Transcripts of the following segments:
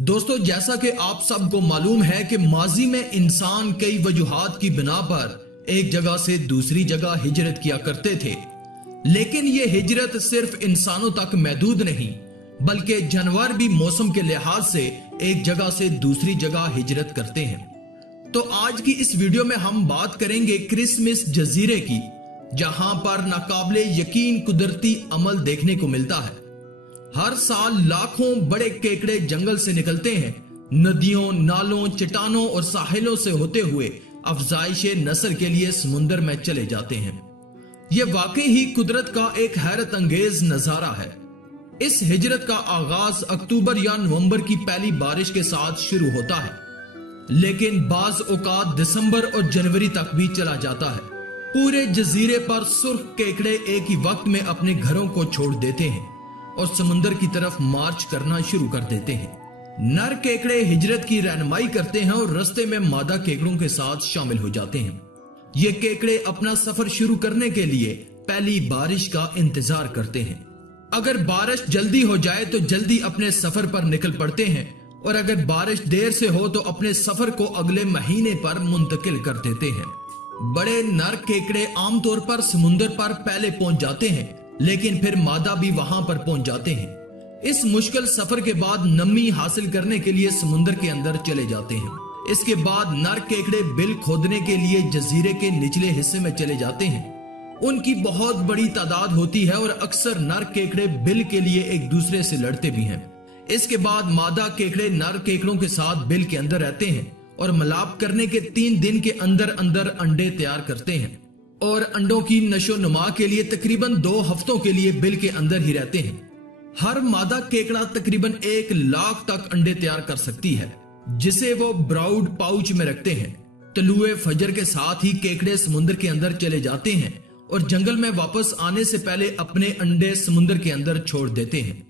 दोस्तों, जैसा कि आप सबको मालूम है कि माजी में इंसान कई वजूहात की बिना पर एक जगह से दूसरी जगह हिजरत किया करते थे, लेकिन ये हिजरत सिर्फ इंसानों तक महदूद नहीं बल्कि जानवर भी मौसम के लिहाज से एक जगह से दूसरी जगह हिजरत करते हैं। तो आज की इस वीडियो में हम बात करेंगे क्रिसमस जजीरे की, जहां पर नाकाबिले यकीन कुदरती अमल देखने को मिलता है। हर साल लाखों बड़े केकड़े जंगल से निकलते हैं, नदियों, नालों, चट्टानों और साहिलों से होते हुए अफजाइश नस्ल के लिए समुंदर में चले जाते हैं। यह वाकई ही कुदरत का एक हैरत अंगेज नजारा है। इस हिजरत का आगाज अक्टूबर या नवंबर की पहली बारिश के साथ शुरू होता है, लेकिन बाज औकात दिसंबर और जनवरी तक भी चला जाता है। पूरे जजीरे पर सुर्ख केकड़े एक ही वक्त में अपने घरों को छोड़ देते हैं और समुंदर की तरफ मार्च करना शुरू कर देते हैं। नर केकड़े हिजरत की रहनुमाई करते हैं और रास्ते में मादा केकड़ों के साथ शामिल हो जाते हैं। ये केकड़े अपना सफर शुरू करने के लिए पहली बारिश का इंतजार करते हैं। अगर बारिश जल्दी हो जाए तो जल्दी अपने सफर पर निकल पड़ते हैं, और अगर बारिश देर से हो तो अपने सफर को अगले महीने पर मुंतकिल कर देते हैं। बड़े नर केकड़े आमतौर पर समुंदर पर पहले पहुंच जाते हैं, लेकिन फिर मादा भी वहां पर पहुंच जाते हैं। इस मुश्किल सफर के बाद नमी हासिल करने के लिए समुंदर के अंदर चले जाते हैं। इसके बाद नर केकड़े बिल खोदने के लिए जजीरे के निचले हिस्से में चले जाते हैं। उनकी बहुत बड़ी तादाद होती है और अक्सर नर केकड़े बिल के लिए एक दूसरे से लड़ते भी हैं। इसके बाद मादा केकड़े नर केकड़ों के साथ बिल के अंदर रहते हैं और मिलाप करने के 3 दिन के अंदर अंदर अंडे तैयार करते हैं, और अंडों की नशो नुमा के लिए तकरीबन 2 हफ्तों के लिए बिल के अंदर ही रहते हैं। हर मादा केकड़ा तकरीबन 1 लाख तक अंडे तैयार कर सकती है, जिसे वो ब्राउड पाउच में रखते हैं। तलुए फजर के साथ ही केकड़े समुद्र के अंदर चले जाते हैं और जंगल में वापस आने से पहले अपने अंडे समुद्र के अंदर छोड़ देते हैं।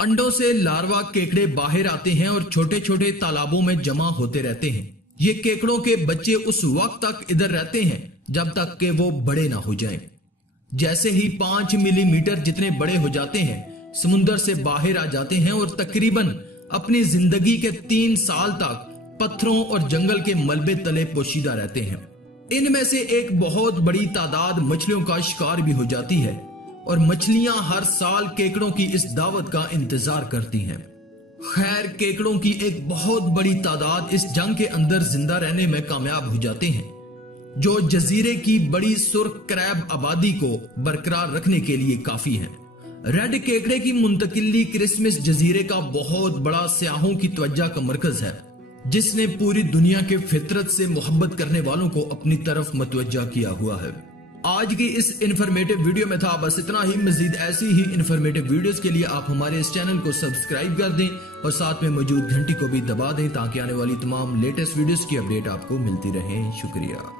अंडों से लार्वा केकड़े बाहर आते हैं और छोटे छोटे तालाबों में जमा होते रहते हैं। ये केकड़ों के बच्चे उस वक्त तक इधर रहते हैं जब तक कि वो बड़े ना हो जाएं। जैसे ही 5 मिलीमीटर जितने बड़े हो जाते हैं, समुंदर से बाहर आ जाते हैं और तकरीबन अपनी जिंदगी के 3 साल तक पत्थरों और जंगल के मलबे तले पोशीदा रहते हैं। इनमें से एक बहुत बड़ी तादाद मछलियों का शिकार भी हो जाती है, और मछलियां हर साल केकड़ों की इस दावत का इंतजार करती हैं। खैर, केकड़ों की एक बहुत बड़ी तादाद इस जंग के अंदर जिंदा रहने में कामयाब हो जाते हैं, जो जजीरे की बड़ी सुर्ख क्रैब आबादी को बरकरार रखने के लिए काफी है। रेड केकड़े की मुंतकिली क्रिसमस जजीरे का बहुत बड़ा सयाहों की तवज्जो का मरकज है, जिसने पूरी दुनिया के फितरत से मोहब्बत करने वालों को अपनी तरफ मतवज्जा किया हुआ है। आज की इस इन्फॉर्मेटिव वीडियो में था बस इतना ही। मजीद ऐसी ही इन्फॉर्मेटिव वीडियोस के लिए आप हमारे इस चैनल को सब्सक्राइब कर दें और साथ में मौजूद घंटी को भी दबा दें, ताकि आने वाली तमाम लेटेस्ट वीडियोस की अपडेट आपको मिलती रहे। शुक्रिया।